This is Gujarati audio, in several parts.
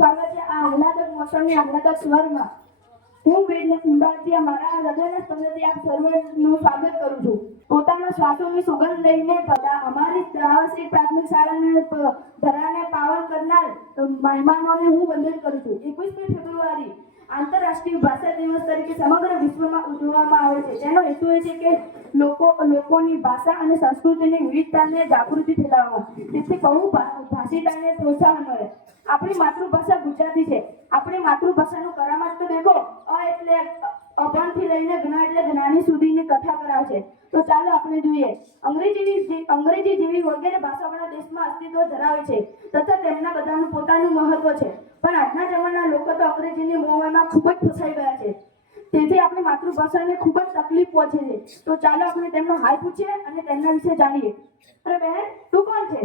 સ્વાગત છે આ આહલાદક મોસમની આહલાદક સ્વરમાં. હું વેદ કુંભારજી મારા હૃદયના સ્પંદનથી આપ સર્વનું સ્વાગત કરું છું. પોતાના શ્વાસોની સુગંધ લઈને અમારી સાહસિક પ્રાથમિક શાળાને ધરાને પાવન કરનાર મહેમાનોને હું વંદન કરું છું. 21મી ફેબ્રુઆરી આંતરરાષ્ટ્રીય ભાષા દિવસ તરીકે સમગ્ર વિશ્વમાં ઉજવવામાં આવે છે. તેનો હેતુ એ છે કે લોકોની ભાષા અને સંસ્કૃતિની વિવિધતાને જાગૃતિ ફેલાવવા, તેથી બહુભાષિતાને પ્રોત્સાહન મળે. આપણી માતૃભાષા ગુજરાતી છે. આપણી માતૃભાષાનું કરામત તો દેખો. એટલે અભણથી લઈને જ્ઞ એટલે જ્ઞાની સુધીની કથા કરાવશે. તો ચાલો આપણે જોઈએ. અંગ્રેજી જેવી વગેરે ભાષાઓના દેશમાં અસ્તિત્વ ધરાવે છે તથા તેમના બધાનું પોતાનું મહત્વ છે. પણ આજના જમાનાના લોકો તો અંગ્રેજીની મોહમાં ખૂબ જ ફસાઈ ગયા છે. તેથી આપણી માતૃભાષાને ખૂબ જ તકલીફ પહોંચે છે. તો ચાલો આપણે તેમનો હાલ પૂછીએ અને તેમના વિશે જાણીએ. અરે બહેન, તું કોણ છે?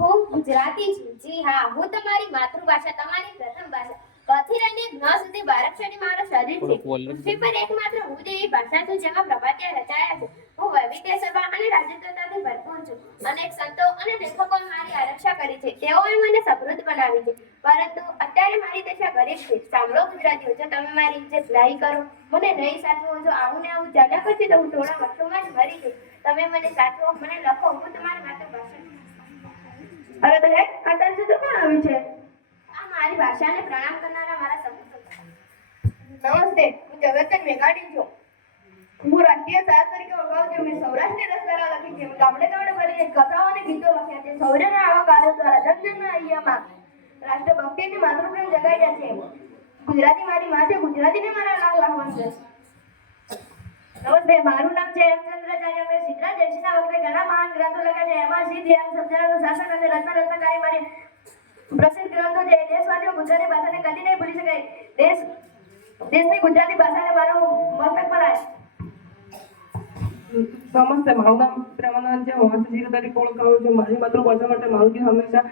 હું ગુજરાતી છું. જી હા, હું તમારી માતૃભાષા, તમારી પ્રથમ ભાષા. કથી લઈને જ્ઞ સુધી 12 અક્ષરની મારો શરીર છે. પૃથ્વી પર એકમાત્ર હું જ એવી ભાષા છું જેમાં પ્રભાતિયા રચાયા છે. હું વૈવિધ્ય સભા અને રાજ્યતાથી ભરપૂર છું. અનેક સંતો અને લેખકોએ મારી આરક્ષા કરી છે. તેઓએ મને સમૃદ્ધ બનાવી છે. પરંતુ અત્યારે મારી દશા ગરીબ છે. સાંભળો ગુજરાતીઓ, જો તમે મારી ઇજ્જત નહીં કરો, મને નહીં સાચવો, જો આવું ને આવું ચાલ્યા કરશે તો હું થોડા વર્ષોમાં જ મરી જઈશ. તમે મને સાચવો, મને લખો, હું તમારી માતૃભાષા. અરે બહેન, આ તારી સાથે કોણ આવ્યું છે? આ મારી ભાષાને પ્રણામ કરનારા મારા સપૂતો. નમસ્તે, હું જગતન મેઘાણી છું. હું રાષ્ટ્રીય સાહિત્ય તરીકે ઓળખાવું છું. મેં સૌરાષ્ટ્રની રસધારા લખી છે. ગામડે ગામડે ફરીને કથાઓ અને ગીતો લખ્યા છે. શૌર્યના આવા કાર્યો દ્વારા જનજનના અહીંયામાં રાષ્ટ્રભક્તિની માતૃપ્રેમ જગાડ્યા છે. ગુજરાતી મારી માં છે. ગુજરાતીને મારા લાખ લાખ વંદન. નમસ્તે, મારું નામ છે હેમચંદ્રાચાર્ય. મેં સિદ્ધરાજ જયસિંહના વખતે ઘણા મહાન ગ્રંથો લખ્યા છે. એમાં સિદ્ધ હેમ સર્જનાનું શાસન અને રત્નકારી મારી પ્રસિદ્ધ ગ્રંથો છે. દેશવાસીઓ ગુજરાતી ભાષાને કદી નહીં ભૂલી શકાય. દેશની ગુજરાતી ભાષાને મારું મસ્તક બનાય. નમસ્તે, મારું નામ પ્રેમાનંદ છે. હું હંસજીરો તરીકે ઓળખાવું છું. મારી માતૃભાષા માટે મારું ગીત હંમેશા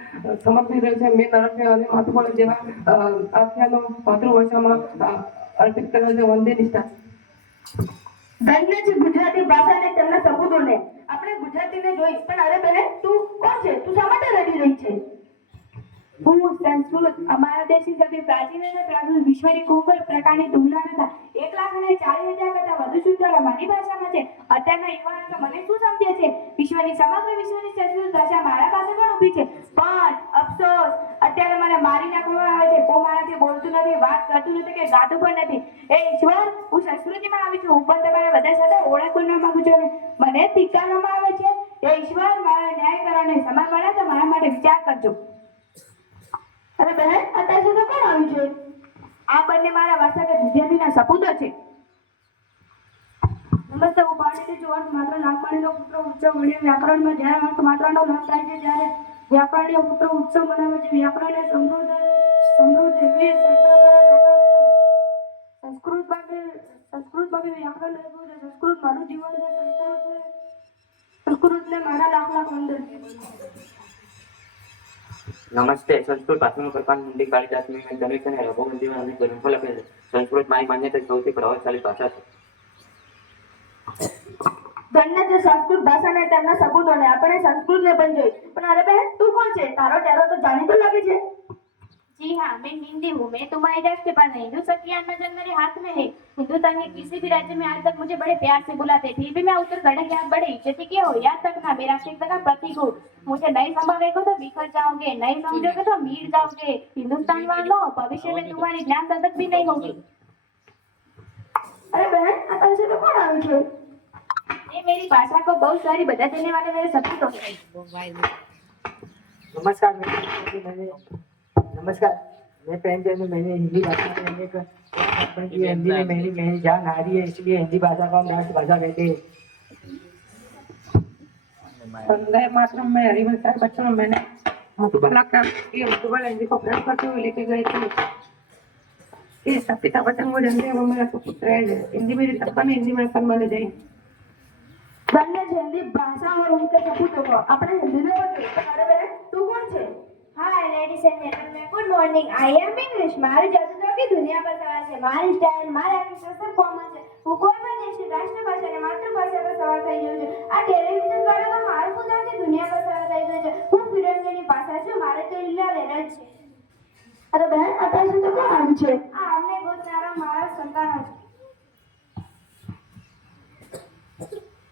સમર્પિત રહે છે. મેં નરખ્ય અને માતૃભાષા જેવા આખ્યાનો માતૃભાષામાં અર્પિત કર્યો છે. વંદે નિષ્ઠા. ધન્ય છે ગુજરાતી ભાષાને તેમના સપૂતોને. આપણે ગુજરાતીને જોઈ, પણ અરે બહેન, તું કોણ છે? તું શા માટે રડી રહી છે? હું સંસ્કૃત. અમારા દેશની સૌથી પ્રાચીન અને પ્રાચીન વિશ્વની ખૂબ જ પ્રકારની તુલના હતા. 1,40,000 કરતા વધુ સૂત્રો મારી ભાષામાં છે. અત્યારના યુવાનો તો મને શું સમજે છે? વિશ્વની સંસ્કૃત ભાષા મારા પાસે પણ ઊભી છે. પણ અફસોસ, અત્યારે મને મારી નાખવામાં આવે છે. કોઈ મારાથી બોલતું નથી, વાત કરતું નથી કે ગાતું પણ નથી. એ ઈશ્વર, હું સંસ્કૃતિમાં આવી છું. હું પણ તમારા બધા સાથે ઓળખ કરવા માંગુ છું. મને ધિક્કારવામાં આવે છે. એ ઈશ્વર, મારા ન્યાય કરો અને સમાન મળે તો મારા માટે વિચાર કરજો. અરે બહેન, અત્યારે સુધી કોણ આવ્યું છે? આ બંને મારા વારસાગત વિદ્યાર્થીના સપૂતો છે. નમસ્તે, હું પાણીથી છું. માત્ર નાગમણીનો પુત્ર ઉત્સવ મળ્યો. વ્યાકરણમાં જ્યારે માત્રનો નામ થાય છે ત્યારે વ્યાકરણીય પુત્ર ઉત્સવ મનાવે છે. વ્યાકરણ એ સમૃદ્ધ એવી સંસ્કૃતમાં વ્યાકરણ લખ્યું છે. સંસ્કૃત મારું જીવન છે. સંસ્કૃતને મારા લાખ લાખ વંદન. નમસ્તે, સંસ્કૃત ભાષાનું પ્રકાર હિન્દી કાળિદાસ મેં કર્યું છે અને રઘુવંશ જીવન અને ગ્રંથો લખેલ છે. સંસ્કૃત મારી માન્યતા સૌથી પ્રભાવશાળી ભાષા છે. ધન્ય છે સંસ્કૃત ભાષાને તેમના સપૂતોને. આપણે સંસ્કૃતને પણ જોઈ, પણ અરે બહેન, તું કોણ છે? તારો ચહેરો તો જાણીતો લાગે છે. जी हाँ, मैं हिंदी हूँ. मैं तुम्हारी राष्ट्र पर हिंदू संज्ञान में जब मेरे हाथ में है. हिंदुस्तान के किसी भी राज्य में आज तक मुझे बड़े प्यार से बुलाते, फिर भी मैं उत्तर गढ़ के आप बड़े इज्जत किए हो. याद रखना, मेरा राष्ट्रीयता का प्रतीक हूँ. मुझे नहीं समझोगे तो बिखर जाओगे, नहीं समझोगे तो मिट जाओगे. हिंदुस्तान वालों, भविष्य में तुम्हारी ज्ञान सतत भी नहीं होगी. अरे बहन, આ તારી સાથે કોણ આવ્યું છે? ये मेरी भाषा को बहुत सारी बता देने वाले मेरे सपूत हैं. नमस्कार, मैं प्रेमचंद हूँ. मैंने हिंदी भाषा में अनेक हिंदी में मेरी जान आ रही है, इसलिए हिंदी भाषा को हम राष्ट्रभाषा कहते हैं. वंदे मातरम में हरिवंश साहब बच्चों में मैंने मातृभाषा का ये मातृभाषा हिंदी को प्रयोग करते हुए लेके गए थे. ये सब पिता वचन वो जानते हैं, वो मेरा पुत्र है. हिंदी मेरी तपन हिंदी में संभाले जाए. धन्य છે हिंदी भाषा और उनके सपूतों को. આપણે હિન્દીને પણ જોઈ, પણ અરે બહેન, તું કોણ છે? Hi ladies and gentlemen, good morning. I am English. મારી જાદુગરની દુનિયા પર સવાર છે. મારી સ્ટાઇલ, મારા એક્સેસ सब કોમન છે. હું કોઈ પણ દેશની રાષ્ટ્રભાષા અને માતૃભાષા પર સવાર થઈ ગયો છું. આ ટેલિવિઝન દ્વારા તો મારું પોતાની દુનિયા પર સવાર થઈ ગયું છે. હું ફિરંગીની ભાષા છું. મારે તો લીલા લેર જ છે. અરે બહેન અત્યાર સુધી કોણ આવ્યું છે? આ અમને ગોતનારા મારા સંતાનો છે.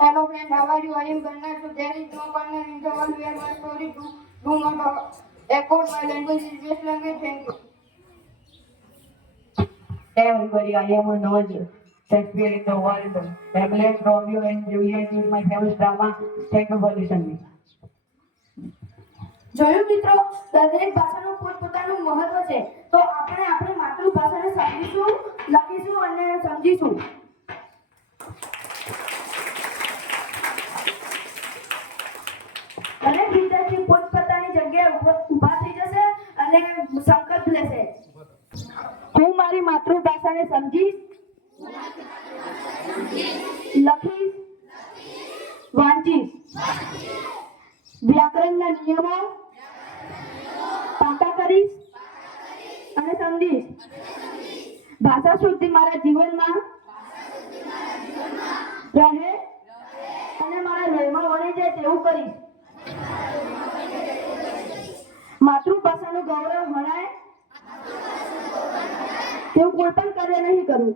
Hello friend, how are you? I am Ganna. So there is no corner in the world where my story do not echo. My language is best language. Thank you. Hey everybody, I am Manoj. Shakespeare in the world. Hamlet, Romeo and Juliet is my famous drama. Thank you for listening. જોયું મિત્રો, દરેક ભાષાનું પોતપોતાનું મહત્વ છે. તો આપણે આપણી માતૃભાષાને સમજીશું, લખીશું અને સમજીશું. દરેક વિદ્યાર્થી પોતપોતાની જગ્યાએ ઊભા થઈ જશે અને સંકલ્પ લેશે. હું મારી માતૃભાષાને સમજીશ, લખીશ, વાંચીશ, વ્યાકરણના નિયમો પાકા કરીશ અને સમજીશ. ભાષા શુદ્ધિ મારા જીવનમાં રહે અને મારા લોહીમાં વળી જાય તેવું કરીશ. માતૃભાષાનું ગૌરવ હણાય તેવું કોઈ પણ કાર્ય નહીં કરું.